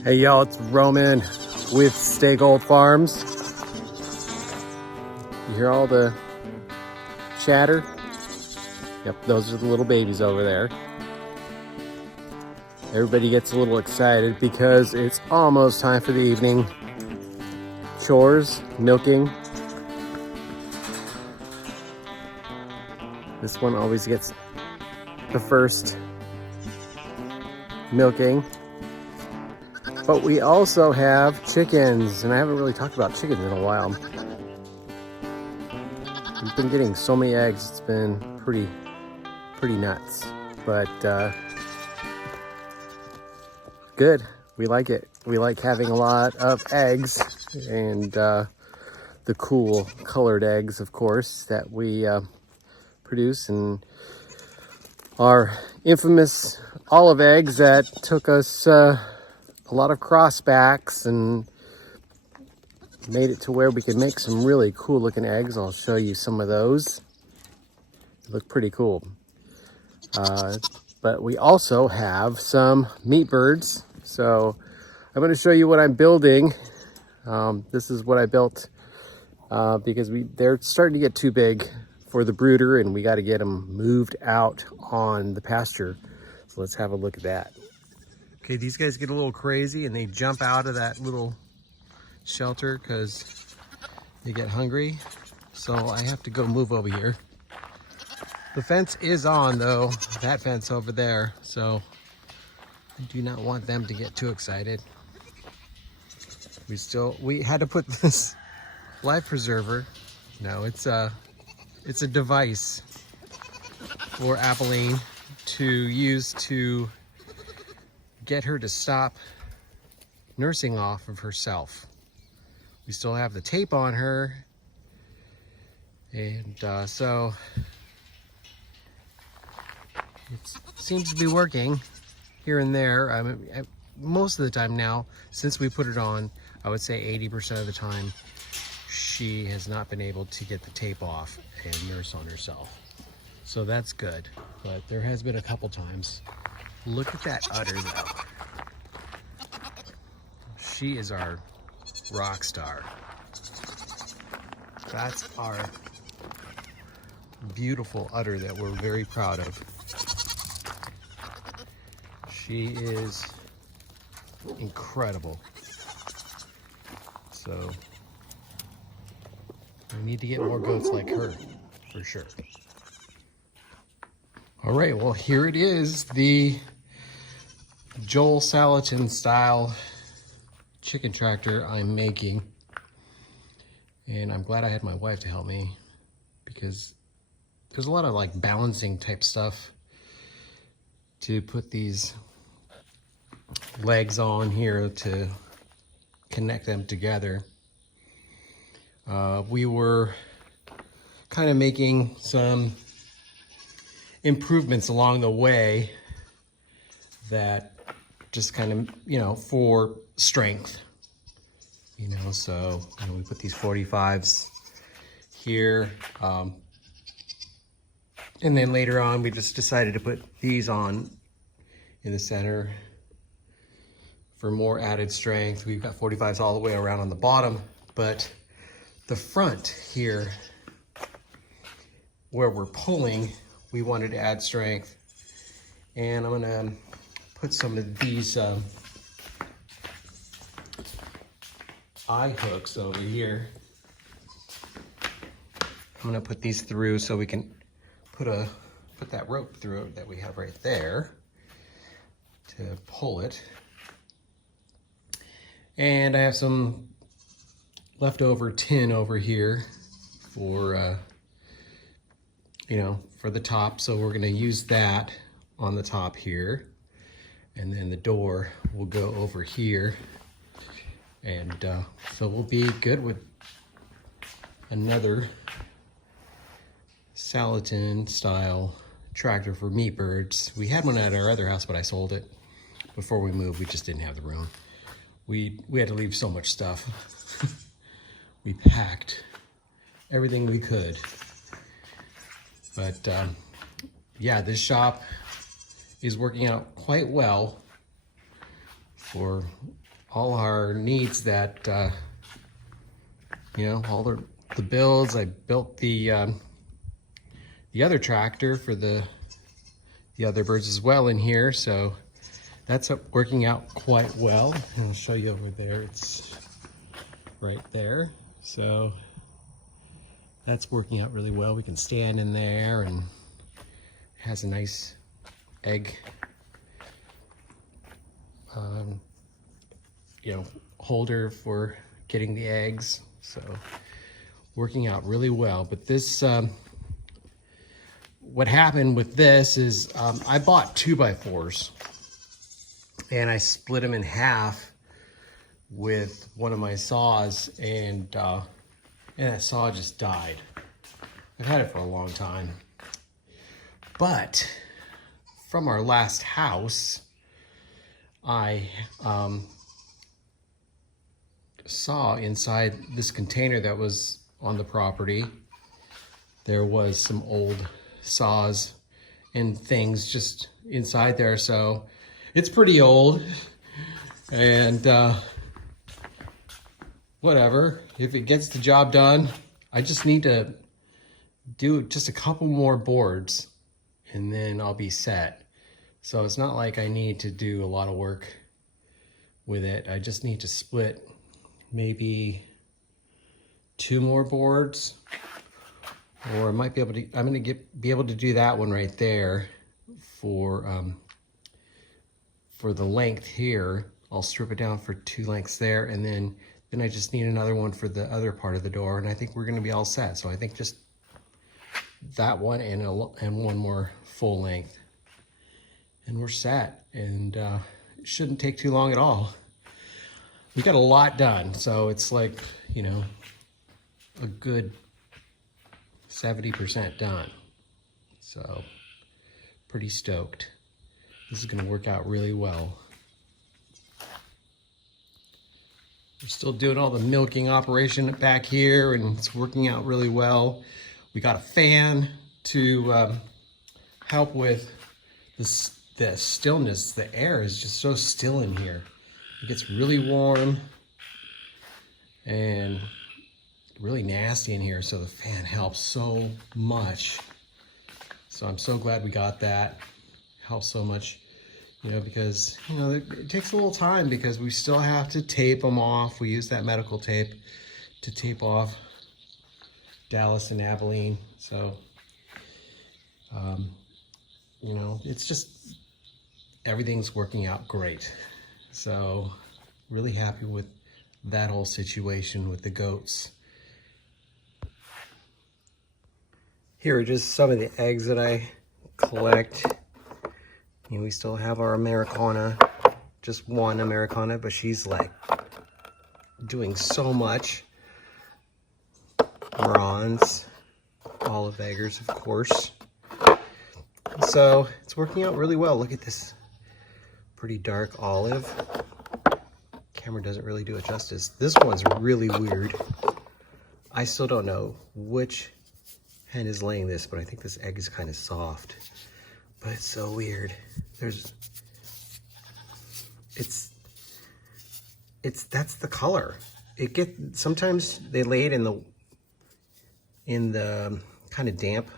Hey y'all, it's Roman with Stay Gold Farms. You hear all the chatter? Yep, those are the little babies over there. Everybody gets a little excited because it's almost time for the evening chores, milking. This one always gets the first milking. But we also have chickens, and I haven't really talked about chickens in a while. We've been getting so many eggs, it's been pretty nuts. But good, we like it. We like having a lot of eggs, and the cool colored eggs, of course, that we produce, and our infamous olive eggs that took us a lot of crossbacks and made it to where we can make some really cool looking eggs. I'll show you some of those. They look pretty cool. But we also have some meat birds. So I'm going to show you what I'm building. This is what I built because they're starting to get too big for the brooder, and we got to get them moved out on the pasture. So let's have a look at that. Okay, these guys get a little crazy and they jump out of that little shelter because they get hungry. So I have to go move over here. The fence is on though, that fence over there. So I do not want them to get too excited. We had to put this life preserver. No, it's a device for Apolline to use to get her to stop nursing off of herself. We still have the tape on her, and so it seems to be working here and there. I mean, most of the time now, since we put it on, I would say 80% of the time, she has not been able to get the tape off and nurse on herself. So that's good, but there has been a couple times. Look at that udder though. She is our rock star. That's our beautiful udder that we're very proud of. She is incredible. So we need to get more goats like her, for sure. All right, well, here it is, the Joel Salatin style chicken tractor I'm making. And I'm glad I had my wife to help me, because there's a lot of like balancing type stuff to put these legs on here to connect them together. We were kind of making some improvements along the way that just kind of, you know, for strength, you know, so you know, we put these 45s here, and then later on we just decided to put these on in the center for more added strength. We've got 45s all the way around on the bottom, but the front here where we're pulling, we wanted to add strength, and I'm gonna put some of these eye hooks over here. I'm gonna put these through so we can put that rope through that we have right there to pull it. And I have some leftover tin over here for you know, for the top, so we're gonna use that on the top here, and then the door will go over here, and so we'll be good with another Salatin style tractor for meat birds. We had one at our other house, but I sold it before we moved. We just didn't have the room. We had to leave so much stuff. We packed everything we could. But yeah, this shop is working out quite well for all our needs that, you know, all the builds. I built the other tractor for the other birds as well in here, so that's working out quite well. And I'll show you over there. It's right there. So that's working out really well. We can stand in there, and it has a nice egg, you know, holder for getting the eggs. So working out really well. But this, what happened with this is I bought 2x4s and I split them in half with one of my saws, and that saw just died. I've had it for a long time. But from our last house, I saw inside this container that was on the property, there was some old saws and things just inside there. So it's pretty old, and whatever, if it gets the job done. I just need to do just a couple more boards and then I'll be set. So it's not like I need to do a lot of work with it. I just need to split maybe 2 more boards, or I might be able to, I'm going to be able to do that one right there for the length here. I'll strip it down for 2 lengths there, and then I just need another one for the other part of the door, and I think we're going to be all set. So I think just that one and one more full length, and we're set. And it shouldn't take too long at all. We got a lot done, so it's like, you know, a good 70% done. So pretty stoked. This is going to work out really well. We're still doing all the milking operation back here, and it's working out really well. We got a fan to help with the stillness. The air is just so still in here. It gets really warm and really nasty in here, so the fan helps so much. So I'm so glad we got that. Helps so much, you know, because, you know, it takes a little time because we still have to tape them off. We use that medical tape to tape off Dallas and Abilene. So, you know, it's just, everything's working out great. So really happy with that whole situation with the goats. Here are just some of the eggs that I collect. And we still have our Americana, just one Americana, but she's like doing so much. Bronze, olive eggers, of course. So it's working out really well. Look at this pretty dark olive. Camera doesn't really do it justice. This one's really weird. I still don't know which hen is laying this, but I think this egg is kind of soft. But it's so weird. That's the color. Sometimes they lay it in the kind of damp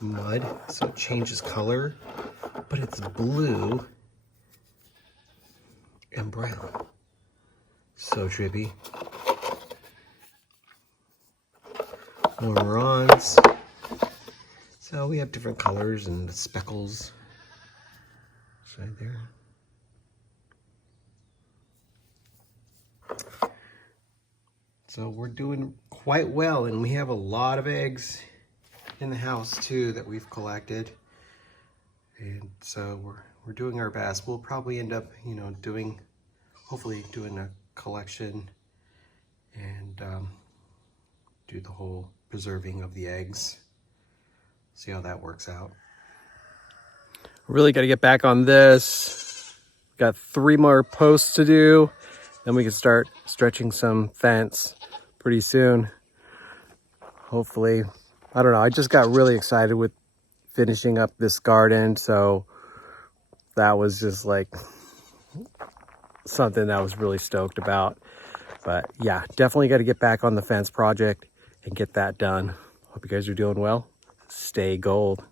mud, so it changes color, but it's blue and brown. So trippy. More Morons. So we have different colors and the speckles. It's right there. So we're doing quite well, and we have a lot of eggs in the house too that we've collected. And so we're doing our best. We'll probably end up, you know, hopefully doing a collection and do the whole preserving of the eggs. See how that works out. Really got to get back on this. Got 3 more posts to do. Then we can start stretching some fence pretty soon. Hopefully. I don't know. I just got really excited with finishing up this garden. So that was just like something that I was really stoked about. But yeah, definitely got to get back on the fence project and get that done. Hope you guys are doing well. Stay gold.